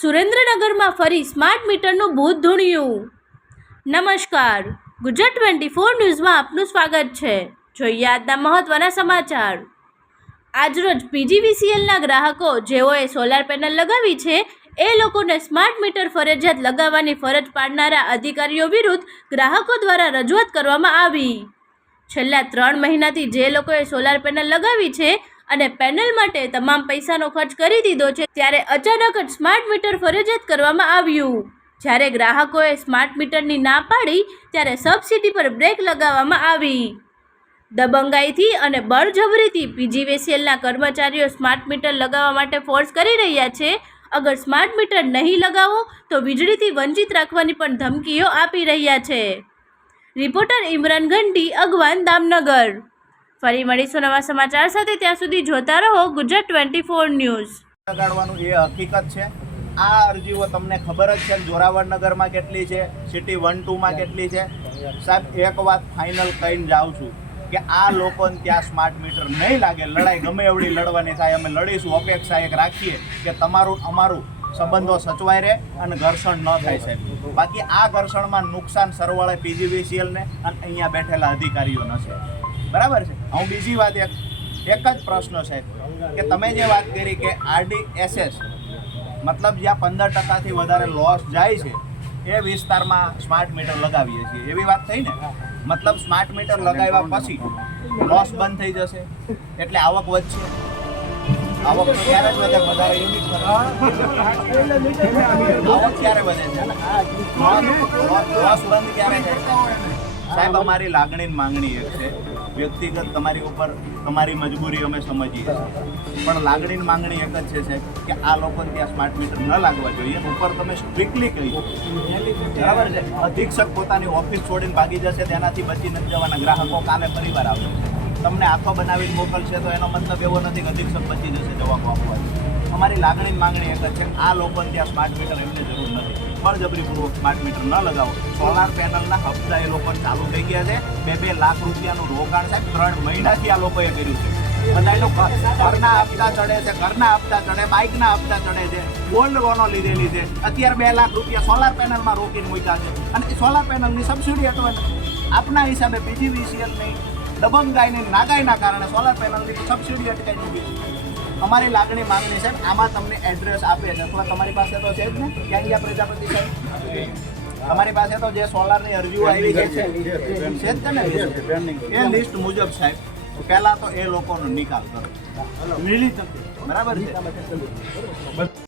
સુરેન્દ્રનગરમાં ફરી સ્માર્ટ મીટરનું ભૂત ધૂણ્યું. નમસ્કાર. ગુજરાત ટ્વેન્ટી ફોર ન્યૂઝમાં આપનું સ્વાગત છે. જોઈએ આજના મહત્ત્વના સમાચાર. આજરોજ પીજીવીસીએલના ગ્રાહકો જેઓએ સોલાર પેનલ લગાવી છે, એ લોકોને સ્માર્ટ મીટર ફરજિયાત લગાવવાની ફરજ પાડનારા અધિકારીઓ વિરુદ્ધ ગ્રાહકો દ્વારા રજૂઆત કરવામાં આવી. છેલ્લા ત્રણ મહિનાથી જે લોકોએ સોલાર પેનલ લગાવી છે અને પેનલ માટે તમામ પૈસાનો ખર્ચ કરી દીધો છે, ત્યારે અચાનક જ સ્માર્ટ મીટર ફરજિયાત કરવામાં આવ્યું. જ્યારે ગ્રાહકોએ સ્માર્ટ મીટરની ના પાડી, ત્યારે સબસિડી પર બ્રેક લગાવવામાં આવી. દબંગાઈથી અને બળજબરીથી પીજીવીસીએલના કર્મચારીઓ સ્માર્ટ મીટર લગાવવા માટે ફોર્સ કરી રહ્યા છે. અગર સ્માર્ટ મીટર નહીં લગાવો, તો વીજળીથી વંચિત રાખવાની પણ ધમકીઓ આપી રહ્યા છે. રિપોર્ટર ઇમરાન ઘંટી અગવાન, દામનગર. ફરી મળીશું નવા સમાચાર સાથે. ત્યાં સુધી જોતા રહો ગુજરાત ટ્વેન્ટી ફોર ન્યૂઝ. લગાડવાનું એ હકીકત છે. આ અરજીઓ તમને ખબર જ છે જોરાવર નગરમાં કેટલી છે, સિટી વન ટુમાં કેટલી છે. સાહેબ, એક વાત ફાઇનલ કહીને જાઉં છું કે આ લોકોને ત્યાં સ્માર્ટ મીટર નહીં લાગે. લડાઈ ગમે એવડી લડવાની થાય, અમે લડીશું. અપેક્ષા એક રાખીએ કે તમારું અમારું સંબંધો સચવાઈ રહે અને ઘર્ષણ ન થાય સાહેબ. બાકી આ ઘર્ષણમાં નુકસાન સરવાળે પીજીવીસીએલને અને અહીંયા બેઠેલા અધિકારીઓને છે. બરાબર છે? હું બીજી વાત એક એક જ પ્રશ્ન સાહેબ કે તમે જે વાત કરી કે આરડીએસએસ મતલબ જ્યાં પંદર ટકાથી વધારે લોસ જાય છે, એ વિસ્તારમાં સ્માર્ટ મીટર લગાવીએ છીએ. એવી વાત થઈ ને? મતલબ સ્માર્ટ મીટર લગાવ્યા પછી લોસ બંધ થઈ જશે? એટલે આવક વધશે? આવક ક્યારે જ વધે, વધારે યુનિટ આવક ક્યારે વધે છે? લોસ બંધ ક્યારે થાય? સાહેબ, અમારી લાગણી માંગણી એક છે. વ્યક્તિગત તમારી ઉપર તમારી મજબૂરી અમે સમજીએ પણ લાગણી માંગણી એક જ છે, સાહેબ, કે આ લોકોને ત્યાં સ્માર્ટ મીટર ન લાગવા જોઈએ. ઉપર તમે સ્ટ્રિક્ટલી કહી બરાબર છે? અધિક્ષક પોતાની ઓફિસ છોડીને ભાગી જશે, તેનાથી બચી નથી જવાના. ગ્રાહકો કાલે ફરીવાર આવશે તમને આંખો બનાવીને મોકલશે તો એનો મતલબ એવો નથી કે અધિક્ષક બચી જશે જવાબ આપવા. અમારી લાગણી માંગણી એક જ છે આ લોકોને ત્યાં સ્માર્ટ મીટર એમને જરૂર નથી. બળજબરીપૂર્વક સ્માર્ટ મીટર ન લગાવો. સોલાર પેનલના હપ્તા એ લોકો ચાલુ થઈ ગયા છે. બે બે લાખ રૂપિયાનું રોકાણ સાહેબ, ત્રણ મહિનાથી આ લોકોએ કર્યું છે. બધાનો ઘરના હપ્તા ચડે છે, ઘરના હપ્તા ચડે, બાઇકના હપ્તા ચડે છે ગોલ્ડ લોનો લીધેલી છે. અત્યારે બે લાખ રૂપિયા સોલાર પેનલમાં રોકીને મૂક્યા છે. અને સોલાર પેનલની સબસિડી અટવે આપના હિસાબે પીજીવીસીએલની દબંગાઈની નાગાઈના કારણે સોલાર પેનલની સબસિડી અટકાઈ ચૂકી છે. અમારી લાગણી માંગણી છે આમાં તમને એડ્રેસ આપે છે. અથવા તમારી પાસે તો છે જ ને ક્યાં પ્રજાપતિ સાહેબ? તમારી પાસે તો જે સોલારની અરજીઓ આવી ગઈ છે છે જ ને એ લિસ્ટ મુજબ સાહેબ પહેલા તો એ લોકોનો નિકાલ કરો. મિલી તકે બરાબર છે.